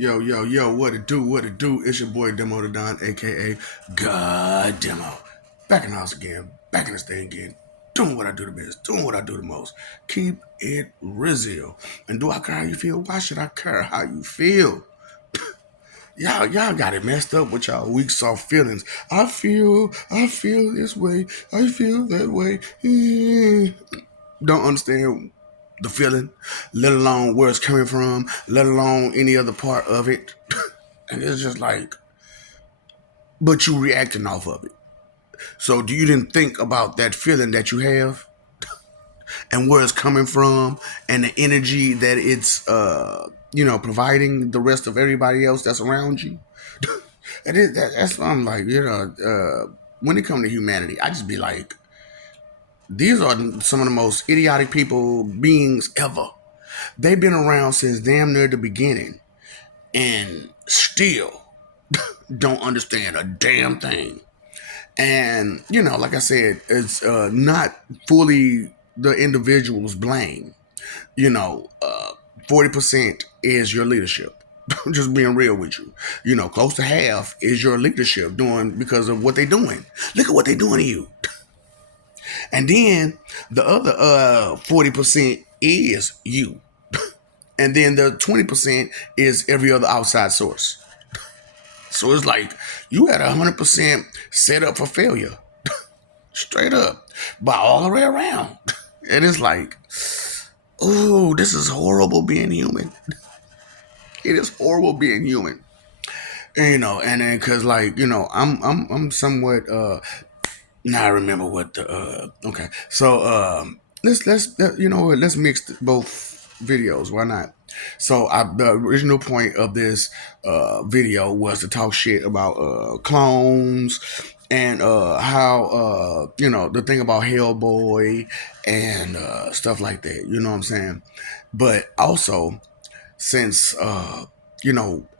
Yo, yo, yo, what it do, what it do? It's your boy Demo the Don, aka God Demo. Back in the house again, back in this thing again, doing what I do the best, doing what I do the most. Keep it real. And do I care how you feel? Why should I care how you feel? Y'all got it messed up with y'all weak soft feelings. I feel this way, I feel that way. Don't understand the feeling, let alone where it's coming from, let alone any other part of it. And it's just like, but you reacting off of it. So do you didn't think about that feeling that you have and where it's coming from and the energy that it's providing the rest of everybody else that's around you? That's what I'm like, when it comes to humanity, I just be like, these are some of the most idiotic beings ever. They've been around since damn near the beginning and still don't understand a damn thing. And, like I said, it's not fully the individual's blame. You know, 40% is your leadership. Just being real with you. Close to half is your leadership doing because of what they're doing. Look at what they're doing to you. And then the other 40% is you. And then the 20% is every other outside source. So it's like you had 100% set up for failure, straight up, by all the way around. And it's like, oh, this is horrible being human. It is horrible being human. And then because I'm somewhat now I remember what the okay. So let's mix both videos. Why not? So the original point of this video was to talk shit about clones and how the thing about Hellboy and stuff like that. You know what I'm saying? But also since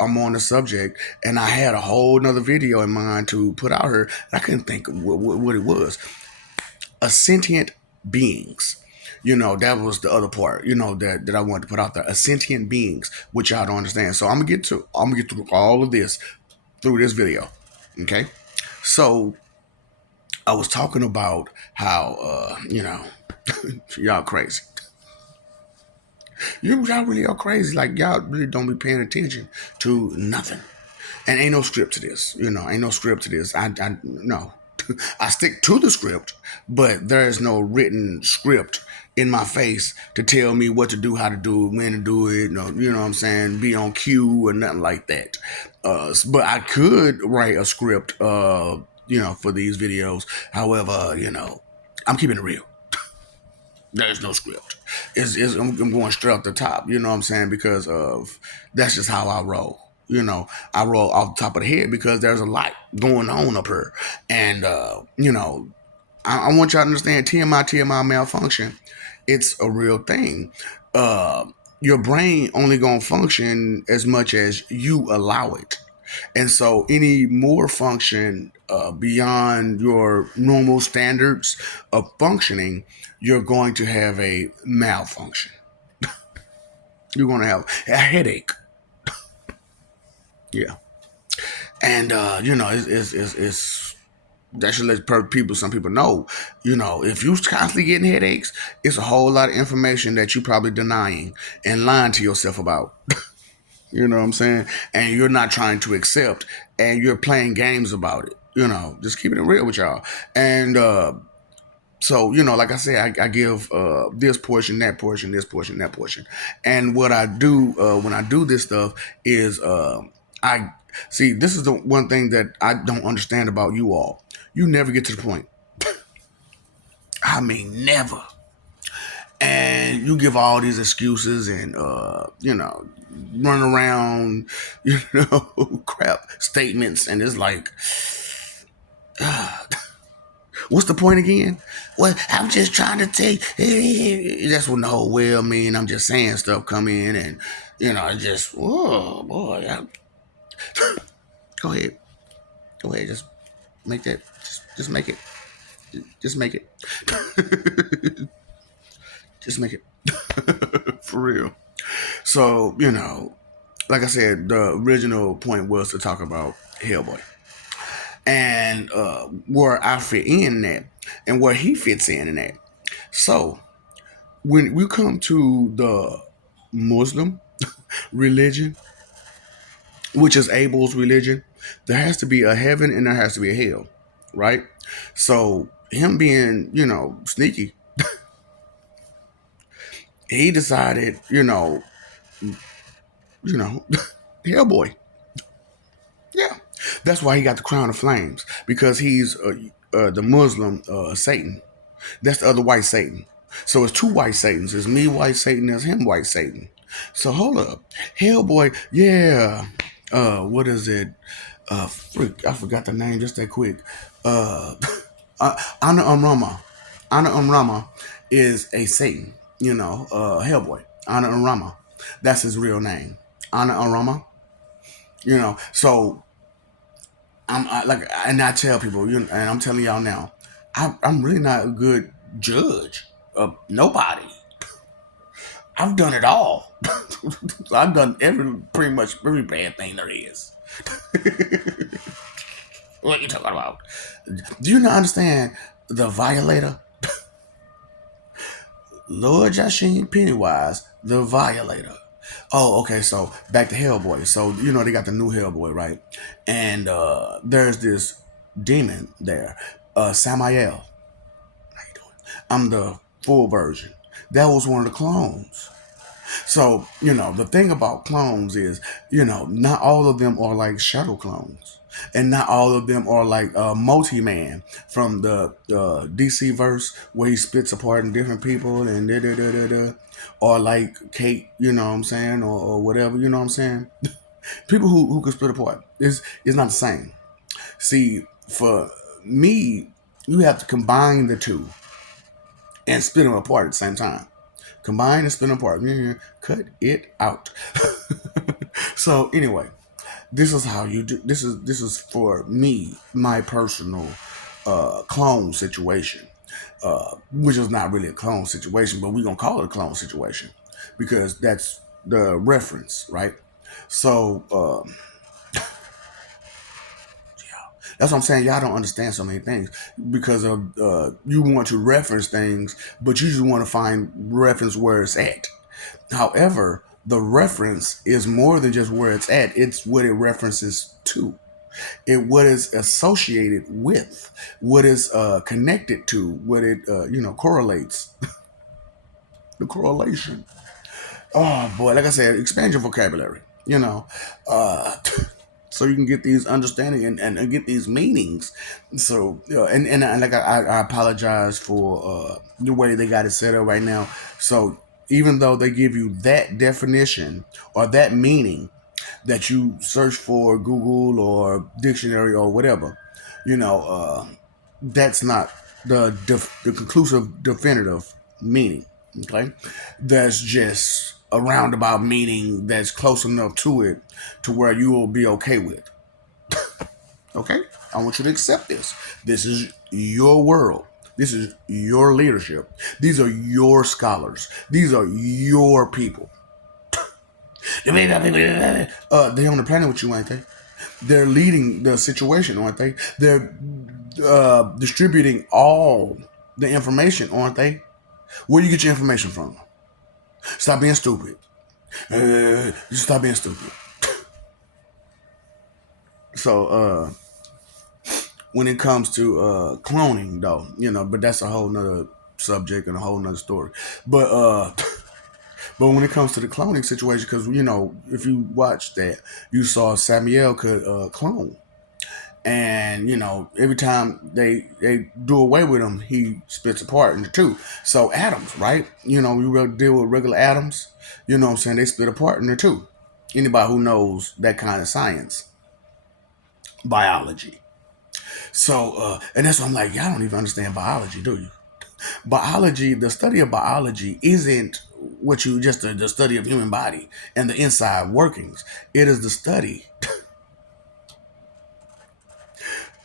I'm on the subject and I had a whole nother video in mind to put out here, I couldn't think of what it was. Asentient beings. That was the other part, that I wanted to put out there. Asentient beings, which y'all don't understand. So I'm gonna get through all of this through this video. Okay. So I was talking about how y'all crazy. Y'all really are crazy. Like y'all really don't be paying attention to nothing. And ain't no script to this. Ain't no script to this. I no. I stick to the script, but there is no written script in my face to tell me what to do, how to do it, when to do it. No, you know what I'm saying? Be on cue or nothing like that. But I could write a script, for these videos. However, I'm keeping it real. There's no script. I'm going straight off the top. You know what I'm saying? Because of that's just how I roll. I roll off the top of the head because there's a lot going on up here, and I want y'all to understand TMI malfunction. It's a real thing. Your brain only gonna function as much as you allow it. And so any more function beyond your normal standards of functioning, you're going to have a malfunction. You're going to have a headache. Yeah. And, it's that should let some people know, if you're constantly getting headaches, it's a whole lot of information that you're probably denying and lying to yourself about. You know what I'm saying? And you're not trying to accept and you're playing games about it. Just keeping it real with y'all. And so, like I said, I give this portion, that portion, this portion, that portion. And what I do when I do this stuff is I see, this is the one thing that I don't understand about you all. You never get to the point. I mean, never. And you give all these excuses and run around crap statements, and it's like what's the point again? Well, I'm just trying to take that's when the whole well mean I'm just saying stuff come in, and just oh boy go ahead just make that just make it just make it just make it for real. So, like I said, the original point was to talk about Hellboy and where I fit in that and where he fits in that. So when we come to the Muslim religion, which is Abel's religion, there has to be a heaven and there has to be a hell, right? So him being, sneaky, he decided, Hellboy. Yeah, that's why he got the crown of flames because he's the Muslim Satan. That's the other white Satan. So it's two white Satans. It's me white Satan. There's him white Satan. So hold up, Hellboy. Yeah. What is it? Freak. I forgot the name just that quick. Uh, Ana Rama. Ana Rama is a Satan. Hellboy. Ana Rama. That's his real name. Ana Rama. So and I tell people, and I'm telling y'all now, I'm really not a good judge of nobody. I've done it all. I've done pretty much every bad thing there is. What you talking about? Do you not understand the Violator? Lord Jasheen Pennywise, the Violator. Oh, okay. So back to Hellboy. So they got the new Hellboy, right? And there's this demon there, Samael. How you doing? I'm the full version. That was one of the clones. So the thing about clones is, not all of them are like shadow clones, and not all of them are like Multi-Man from the DC verse where he splits apart in different people and da da da da da, or like Kate, you know what I'm saying, or whatever, you know what I'm saying. People who can split apart is not the same. See, for me, you have to combine the two and split them apart at the same time. Combine and split them apart. Cut it out. So anyway, this is how you do. This is for me, my personal clone situation, which is not really a clone situation, but we're gonna call it a clone situation because that's the reference, right? So that's what I'm saying. Y'all don't understand so many things because of you want to reference things, but you just want to find reference where it's at. However, the reference is more than just where it's at. It's what it references to. What is associated with, what is connected to, what it correlates. The correlation. Oh boy, like I said, expand your vocabulary. Uh, so you can get these understanding and get these meanings. So and like I apologize for the way they got it set up right now. So even though they give you that definition or that meaning that you search for Google or dictionary or whatever, that's not the conclusive definitive meaning. Okay, that's just a roundabout meaning that's close enough to it to where you will be okay with. Okay, I want you to accept this. This is your world. This is your leadership. These are your scholars. These are your people. They on the planet with you, ain't they? They're leading the situation, aren't they? They're distributing all the information, aren't they? Where do you get your information from? Stop being stupid. Stop being stupid. So, when it comes to cloning, though, but that's a whole nother subject and a whole nother story. But but when it comes to the cloning situation, because if you watch that, you saw Samuel could clone. And every time they do away with him, he splits apart into two. So atoms, right? We deal with regular atoms. You know what I'm saying? They split apart into two. Anybody who knows that kind of science, biology. So and that's why I'm like, y'all don't even understand biology, do you? Biology, the study of biology isn't what you just the study of human body and the inside workings. It is the study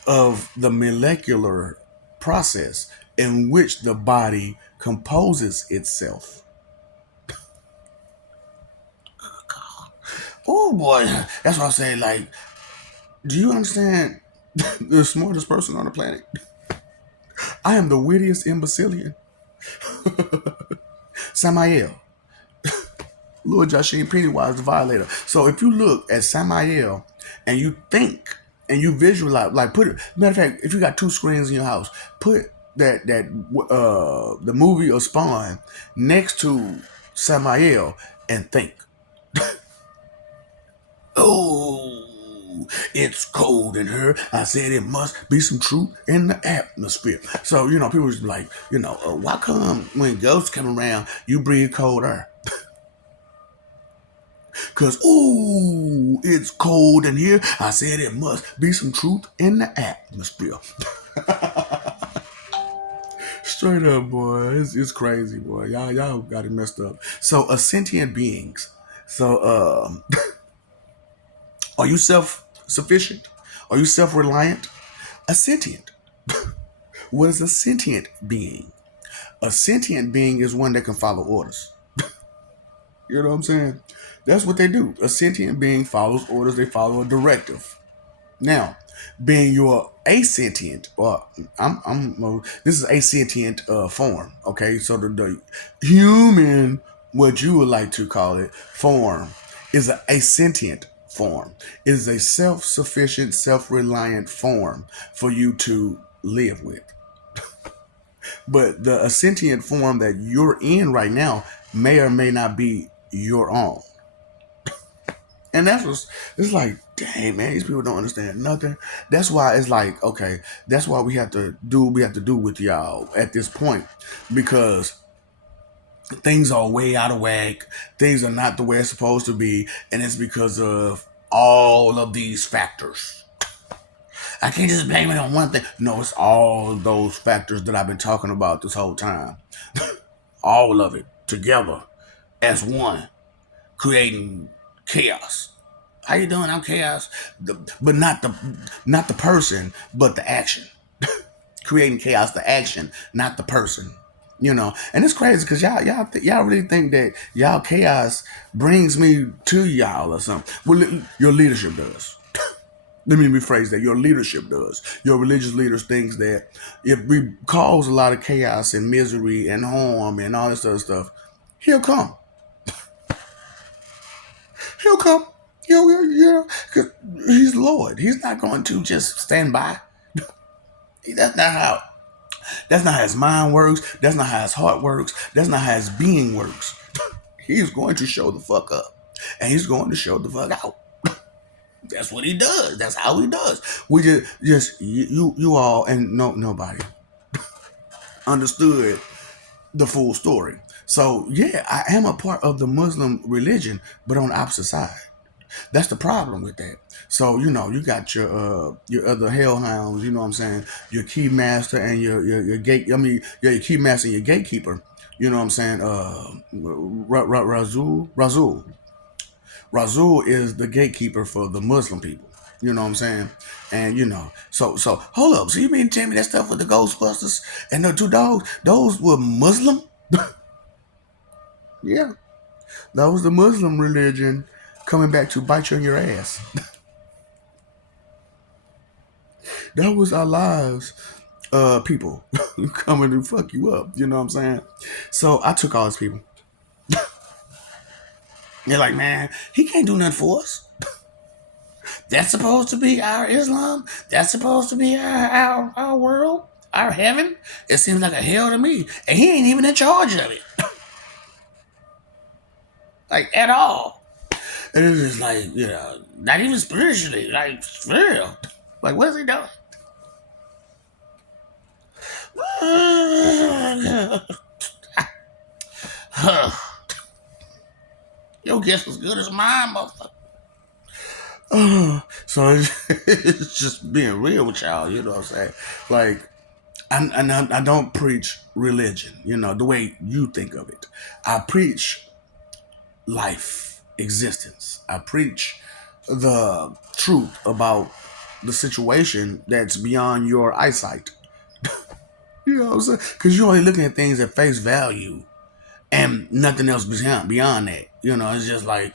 of the molecular process in which the body composes itself. Oh boy, that's what I say. Like, do you understand? The smartest person on the planet. I am the wittiest imbecilian. Samael, Lord Joshua Pennywise, the violator. So if you look at Samael and you think and you visualize, like put it. Matter of fact, if you got two screens in your house, put the movie of Spawn next to Samael and think. Oh, it's cold in her. I said it must be some truth in the atmosphere. So, people just be like, why come when ghosts come around, you breathe cold air? Because, ooh, it's cold in here. I said it must be some truth in the atmosphere. Straight up, boy. It's crazy, boy. Y'all got it messed up. So, sentient beings. So, are you self sufficient? Are you self reliant? A sentient. What is a sentient being? A sentient being is one that can follow orders. You know what I'm saying? That's what they do. A sentient being follows orders, they follow a directive. Now, being your asentient, or this is asentient form, okay? So the human, what you would like to call it, form, is an asentient form. It is a self-sufficient, self-reliant form for you to live with. But the sentient form that you're in right now may or may not be your own. And that's what's it's like, dang man, these people don't understand nothing. That's why it's like, okay, that's why we have to do with y'all at this point. Because things are way out of whack. Things are not the way it's supposed to be, and it's because of all of these factors. I can't just blame it on one thing. No, it's all those factors that I've been talking about this whole time. All of it together as one, creating chaos. How you doing? I'm chaos, but not the person, but the action. Creating chaos, the action, not the person. And it's crazy because y'all really think that y'all chaos brings me to y'all or something. Well, your leadership does. Let me rephrase that. Your leadership does. Your religious leaders thinks that if we cause a lot of chaos and misery and harm and all this other stuff, he'll come. He'll come. Because he's Lord. He's not going to just stand by. That's not how. That's not how his mind works. That's not how his heart works. That's not how his being works. He's going to show the fuck up, and he's going to show the fuck out. That's what he does. That's how he does. We just you all and nobody understood the full story. So yeah, I am a part of the Muslim religion, but on the opposite side. That's the problem with that. So you got your other hellhounds. You know what I'm saying? Your key master and your gate. I mean, yeah, your key master and your gatekeeper. You know what I'm saying? Razul is the gatekeeper for the Muslim people. You know what I'm saying? And so hold up. So you mean to tell me that stuff with the Ghostbusters and the two dogs? Those were Muslim? Yeah, that was the Muslim religion coming back to bite you in your ass. That was our lives, people coming to fuck you up. You know what I'm saying? So I took all these people. They're like, man, he can't do nothing for us. That's supposed to be our Islam. That's supposed to be our world, our heaven. It seems like a hell to me, and he ain't even in charge of it, like at all. And it's just like not even spiritually, like for real. Like what is he doing? Your guess was good as mine, motherfucker. So it's just being real with y'all, you know what I'm saying? Like, I don't preach religion, the way you think of it. I preach life, existence. I preach the truth about the situation that's beyond your eyesight. You know what I'm saying? Because you're only looking at things at face value and nothing else beyond that. It's just like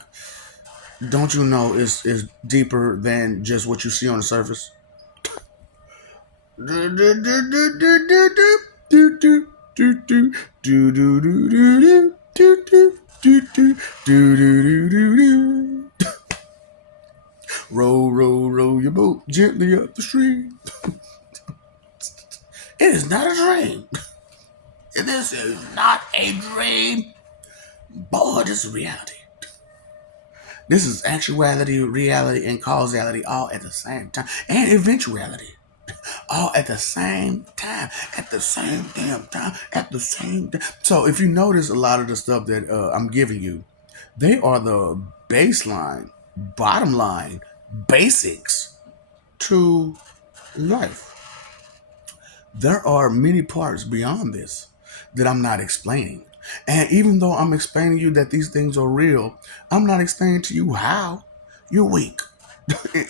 Don't you know it's deeper than just what you see on the surface? Roll, roll, roll your boat gently up the stream. It is not a dream. This is not a dream. Boy, this is reality. This is actuality, reality, and causality all at the same time. And eventuality. All at the same time. At the same damn time. At the same time. So if you notice a lot of the stuff that I'm giving you, they are the baseline, bottom line, basics to life. There are many parts beyond this that I'm not explaining. And even though I'm explaining to you that these things are real, I'm not explaining to you how. You're weak.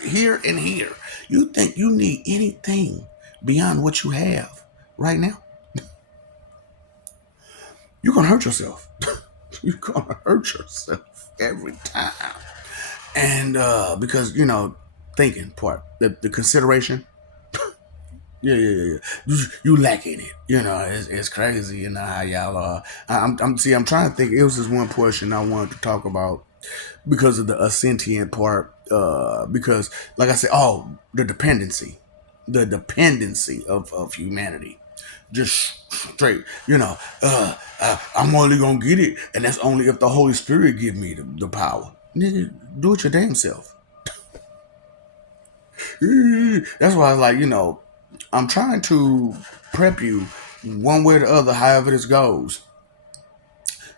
Here and here. You think you need anything beyond what you have right now? You're going to hurt yourself. You're going to hurt yourself every time. And because, thinking part, the consideration, yeah. You lacking it. It's crazy. How y'all are. I'm trying to think. It was this one portion I wanted to talk about because of the asentient part. Because, like I said, the dependency of humanity, just straight. I'm only gonna get it, and that's only if the Holy Spirit give me the power. Nigga, do it your damn self. That's why I was like, I'm trying to prep you one way or the other, however this goes.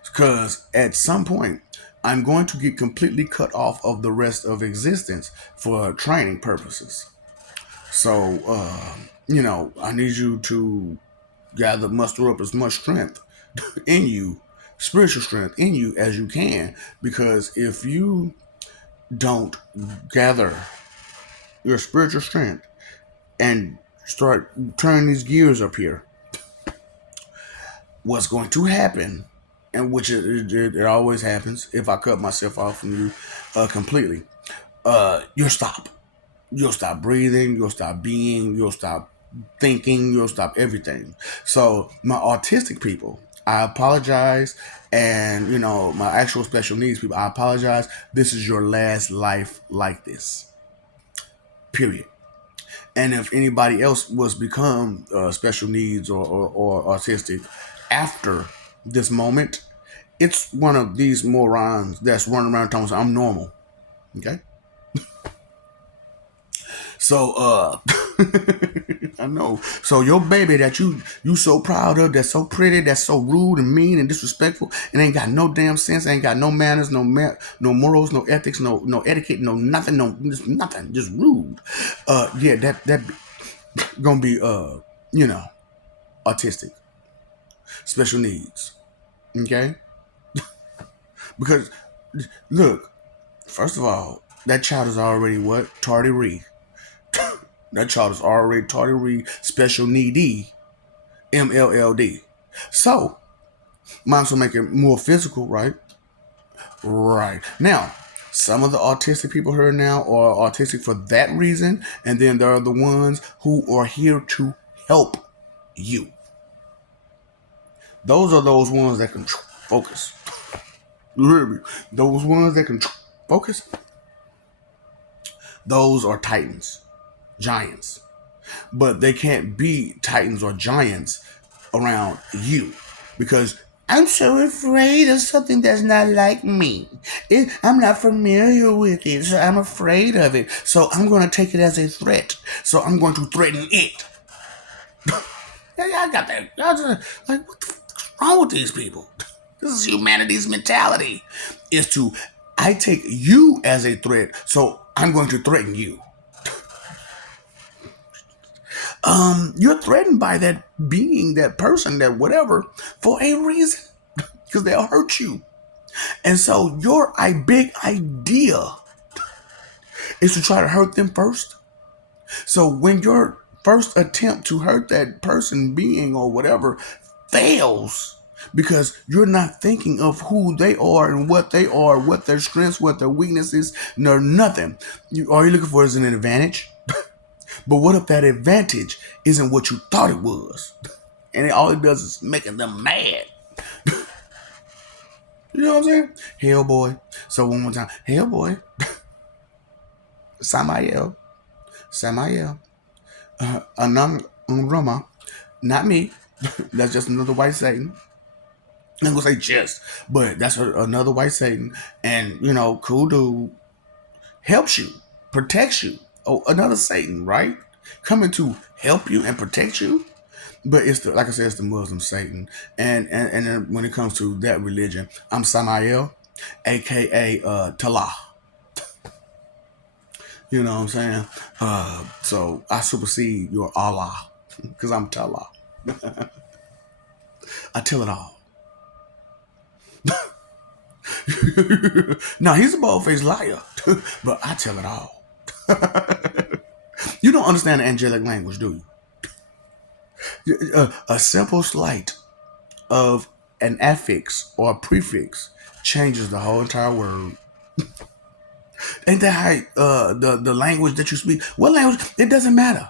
Because at some point, I'm going to get completely cut off of the rest of existence for training purposes. So, I need you to muster up as much strength in you, spiritual strength in you as you can. Because if you don't gather your spiritual strength and start turning these gears up here, what's going to happen, and which it always happens if I cut myself off from you completely, you'll stop. You'll stop breathing. You'll stop being. You'll stop thinking. You'll stop everything. So my autistic people, I apologize. And, my actual special needs people, I apologize. This is your last life like this. Period. And if anybody else was become special needs or autistic after this moment, it's one of these morons that's running around telling us I'm normal. Okay? So I know. So your baby that you so proud of, that's so pretty, that's so rude and mean and disrespectful, and ain't got no damn sense, ain't got no manners, no morals, no ethics, no etiquette, no nothing, just nothing, just rude. Yeah, that gonna be autistic, special needs. Okay? Because look, first of all, that child is already what? Tardy. That child is already tardy, special needy, MLLD. So, might as well make it more physical, right? Right. Now, some of the autistic people here now are autistic for that reason, and then there are the ones who are here to help you. Those are those ones that can focus. You hear me? Those ones that can focus. Those are titans, giants. But they can't be titans or giants around you because I'm so afraid of something that's not like me. I'm not familiar with it, so I'm afraid of it. So I'm going to take it as a threat. So I'm going to threaten it. I got that. Y'all just, like, what the fuck's wrong with these people? This is humanity's mentality. Is to, I take you as a threat, so I'm going to threaten you. You're threatened by that being, that person, that whatever, for a reason. Because they'll hurt you. And so your big idea is to try to hurt them first. So when your first attempt to hurt that person, being, or whatever fails, because you're not thinking of who they are and what they are, what their strengths, what their weaknesses, no nothing. All you're looking for is an advantage. But what if that advantage isn't what you thought it was? And all it does is making them mad. You know what I'm saying? Hell boy. So one more time. Hell boy. Samael. Samael. Anam Rama. Not me. That's just another white Satan. I'm gonna say just, but that's another white Satan. And cool dude helps you, protects you. Oh, another Satan, right? Coming to help you and protect you. But it's like I said, it's the Muslim Satan. And then when it comes to that religion, I'm Samael, aka Talah. You know what I'm saying? So I supersede your Allah because I'm Talah. I tell it all. Now he's a bald-faced liar, but I tell it all. You don't understand the angelic language, do you? A simple slight of an affix or a prefix changes the whole entire word. Ain't that how the language that you speak? What language? It doesn't matter.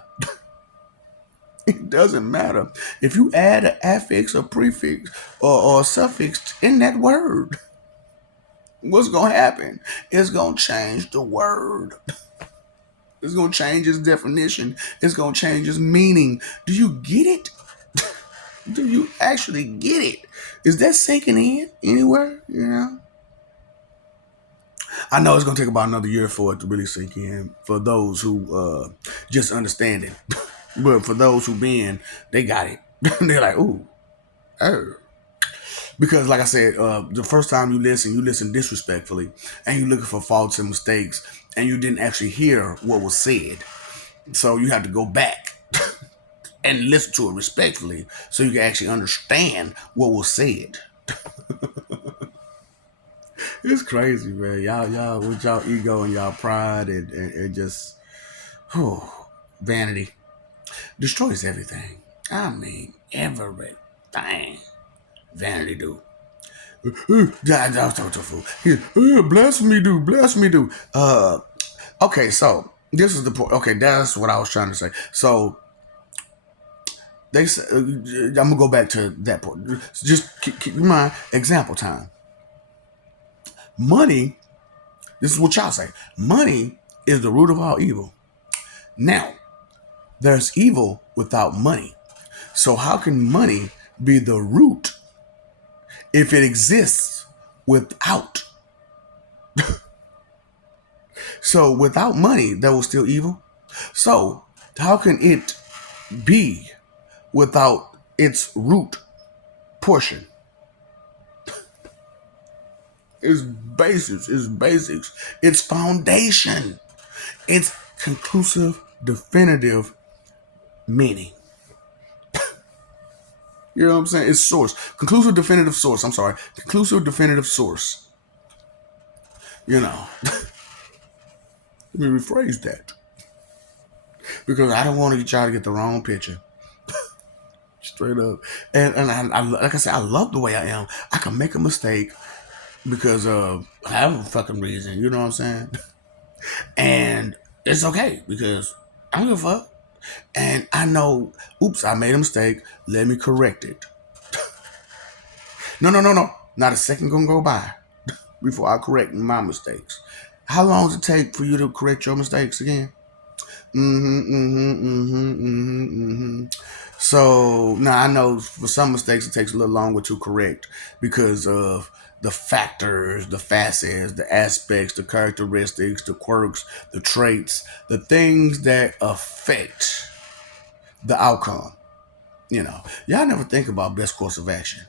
It doesn't matter. If you add an affix or prefix or a suffix in that word, what's going to happen? It's going to change the word. It's going to change its definition. It's going to change its meaning. Do you get it? Do you actually get it? Is that sinking in anywhere? I know it's going to take about another year for it to really sink in for those who just understand it. But for those who been, they got it. They're like, ooh, oh. Because like I said, the first time you listen disrespectfully, and you're looking for faults and mistakes, and you didn't actually hear what was said. So you have to go back and listen to it respectfully so you can actually understand what was said. It's crazy, man. Y'all with y'all ego and y'all pride and just vanity destroys everything. I mean everything. Vanity do. Blasphemy do. Okay, so this is the point. Okay, that's what I was trying to say. So they say, I'm gonna go back to that point. Just keep in mind, example time. Money, this is what y'all say. Money is the root of all evil. Now, there's evil without money. So how can money be the root if it exists without? So without money, there was still evil. So how can it be without its root portion? It's basics. It's basics. It's foundation. It's conclusive, definitive meaning. You know what I'm saying? It's source. Conclusive, definitive source. I'm sorry. Conclusive, definitive source. Let me rephrase that. Because I don't want to get y'all to get the wrong picture. Straight up. And I like I said, I love the way I am. I can make a mistake because I have a fucking reason. You know what I'm saying? And it's okay because I don't give a fuck. And I know, oops, I made a mistake. Let me correct it. No. Not a second gonna go by before I correct my mistakes. How long does it take for you to correct your mistakes again? So now I know for some mistakes it takes a little longer to correct because of the factors, the facets, the aspects, the characteristics, the quirks, the traits, the things that affect the outcome. Y'all never think about best course of action.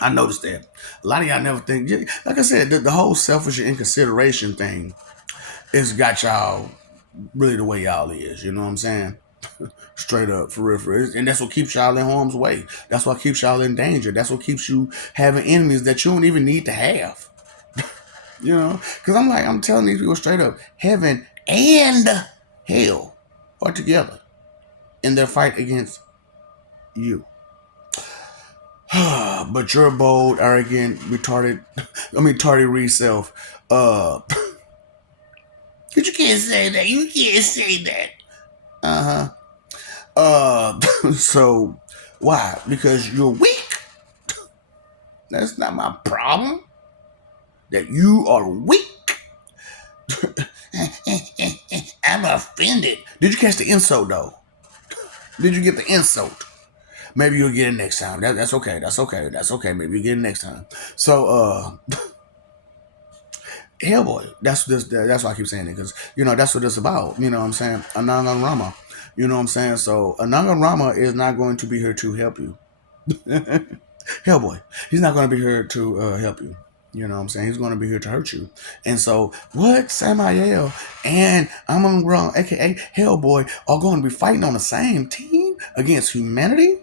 I noticed that. A lot of y'all never think, like I said, the whole selfish and inconsideration thing has got y'all really the way y'all is. You know what I'm saying? Straight up, for real, for real. And that's what keeps y'all in harm's way. That's what keeps y'all in danger. That's what keeps you having enemies that you don't even need to have. Because I'm telling these people straight up, heaven and hell are together in their fight against you. But your bold, arrogant, retarded, tardy self. Uh, but you can't say that. You can't say that. Uh huh. So why? Because you're weak. That's not my problem. That you are weak. I'm offended. Did you catch the insult though? Did you get the insult? Maybe you'll get it next time. That's okay. That's okay. That's okay. Maybe you get it next time. So, Hellboy. That's why I keep saying it because that's what it's about. You know what I'm saying? Anangan Rama. You know what I'm saying? So Anangan Rama is not going to be here to help you. Hellboy. He's not going to be here to help you. You know what I'm saying? He's going to be here to hurt you. And so, what Samael and Amon Ra, aka Hellboy, are going to be fighting on the same team against humanity?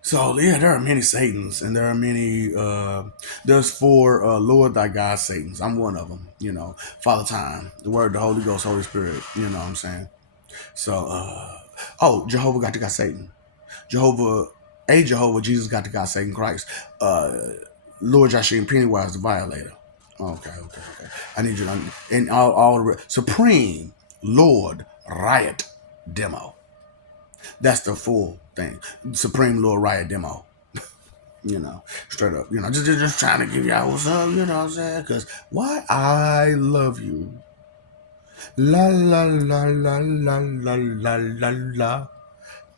So yeah, there are many Satans, and there are many. There's four Lord thy God Satans. I'm one of them. Father Time, the Word, the Holy Ghost, Holy Spirit. You know what I'm saying? So, Jehovah got to got Satan. Jehovah, Jesus got to God, Satan, Christ. Lord Joshua and Pennywise, the violator. Okay. I need you to, and all the Supreme Lord Riot Demo. That's the full thing. Supreme Lord Riot Demo. Straight up. Just trying to give y'all what's up, you know what I'm saying? Because why I love you. La la la la la la la la la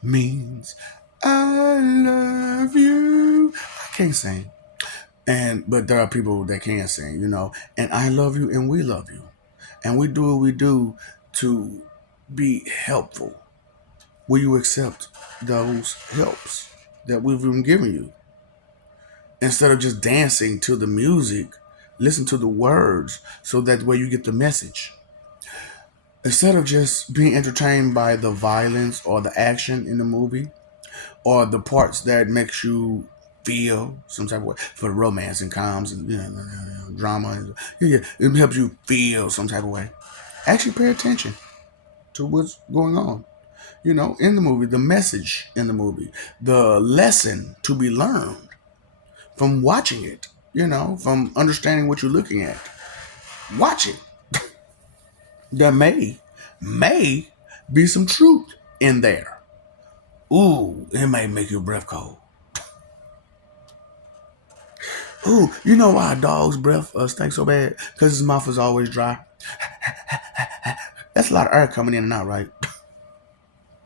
means I love you. I can't sing. But there are people that can sing, and I love you and we love you. And we do what we do to be helpful. Will you accept those helps that we've been giving you? Instead of just dancing to the music, listen to the words so that way you get the message. Instead of just being entertained by the violence or the action in the movie or the parts that makes you feel some type of way for the romance and comms and drama. It helps you feel some type of way. Actually pay attention to what's going on, in the movie, the message in the movie, the lesson to be learned from watching it, from understanding what you're looking at. Watch it. There may be some truth in there. Ooh, it may make your breath cold. Ooh, you know why a dog's breath stinks so bad? Because his mouth is always dry. That's a lot of air coming in and out, right?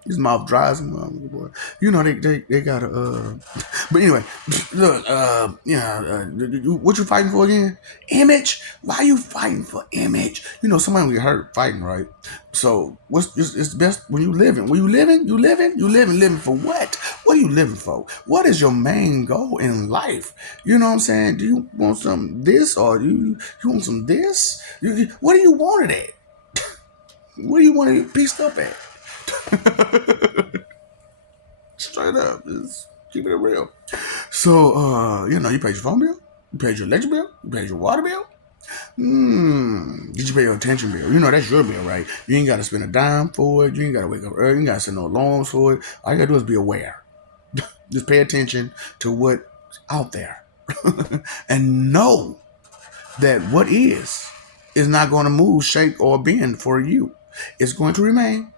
His mouth dries him, boy. They got a. But anyway, look, what you fighting for again? Image? Why you fighting for image? Somebody will get hurt fighting, right? So it's best when you living. When you living, living for what? What are you living for? What is your main goal in life? You know what I'm saying? Do you want some this or you want some this? What do you want it at? What do you want to be pieced up at? Straight up, just keep it real. So, you paid your phone bill, you paid your electric bill, you paid your water bill. Did you pay your attention bill? That's your bill, right? You ain't got to spend a dime for it. You ain't got to wake up early. You ain't got to set no alarms for it. All you got to do is be aware. Just pay attention to what's out there and know that what is not going to move, shake, or bend for you. It's going to remain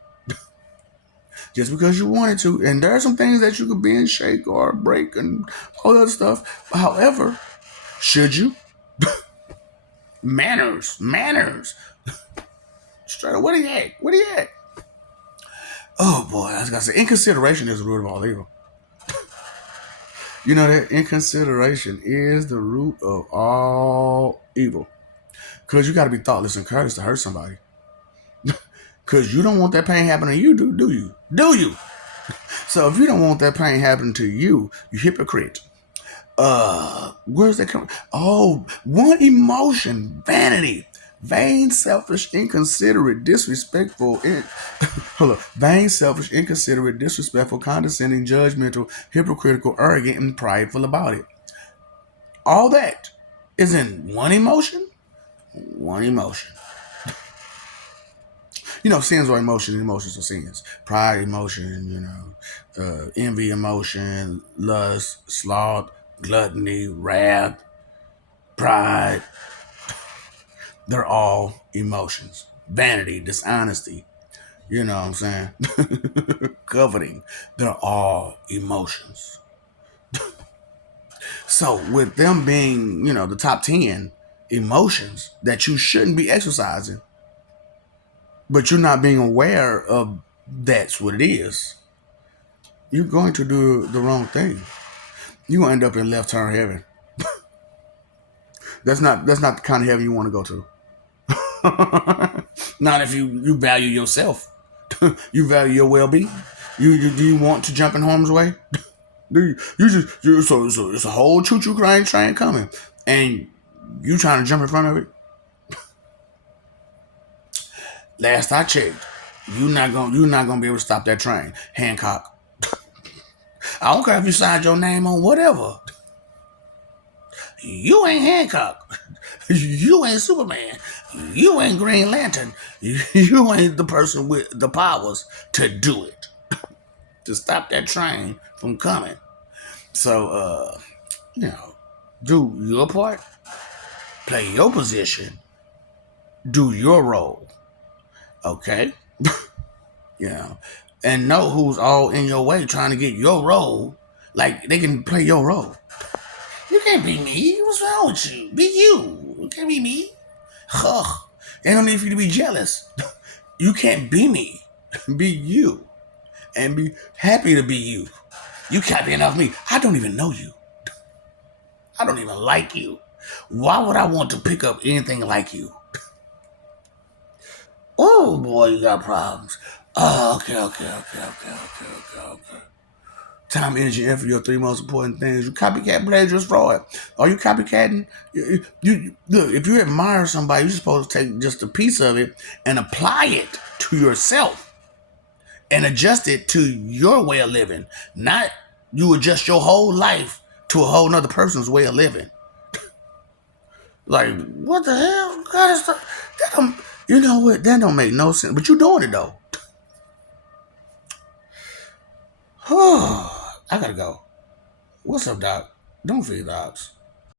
just because you wanted to. And there are some things that you could bend, shake, or break, and all that stuff. However, should you? Manners. Straight up, what are you at? Oh boy, I was gonna say, inconsideration is the root of all evil. You know that inconsideration is the root of all evil. Because you got to be thoughtless and careless to hurt somebody. Because you don't want that pain happening to you, do you? Do you? So if you don't want that pain happening to you, you hypocrite. Where's that coming? Oh, one emotion, vanity. Vain, selfish, inconsiderate, disrespectful, vain, selfish, inconsiderate, disrespectful, condescending, judgmental, hypocritical, arrogant, and prideful about it. All that is in one emotion. One emotion. Sins are emotions. Emotions are sins. Pride emotion. Envy emotion. Lust, sloth, gluttony, wrath, pride. They're all emotions. Vanity, dishonesty. You know what I'm saying? Coveting. They're all emotions. So with them being, the top 10 emotions that you shouldn't be exercising, but you're not being aware of that's what it is, you're going to do the wrong thing. You're gonna end up in left turn heaven. That's not the kind of heaven you want to go to. Not if you value yourself. You value your well being. Do you want to jump in harm's way? So it's a whole choo choo train coming, and you trying to jump in front of it. Last I checked, you're not gonna be able to stop that train. Hancock. I don't care if you signed your name on whatever. You ain't Hancock. You ain't Superman. You ain't Green Lantern. You ain't the person with the powers to do it. To stop that train from coming. So, do your part, play your position, do your role, okay? And know who's all in your way trying to get your role, like they can play your role. You can't be me. What's wrong with you? Be you. You can't be me. Ugh. Ain't no need for you to be jealous. You can't be me. Be you. And be happy to be you. You can't be enough me. I don't even know you. I don't even like you. Why would I want to pick up anything like you? Oh boy, you got problems. Oh, okay. Time, energy, and effort, your three most important things. You copycat, plagiarist, fraud. Are you copycatting? Look, if you admire somebody, you're supposed to take just a piece of it and apply it to yourself and adjust it to your way of living. Not you adjust your whole life to a whole nother person's way of living. Like, what the hell? God, you know what? That don't make no sense. But you're doing it though. I gotta go. What's up, Doc? Don't feed the ops.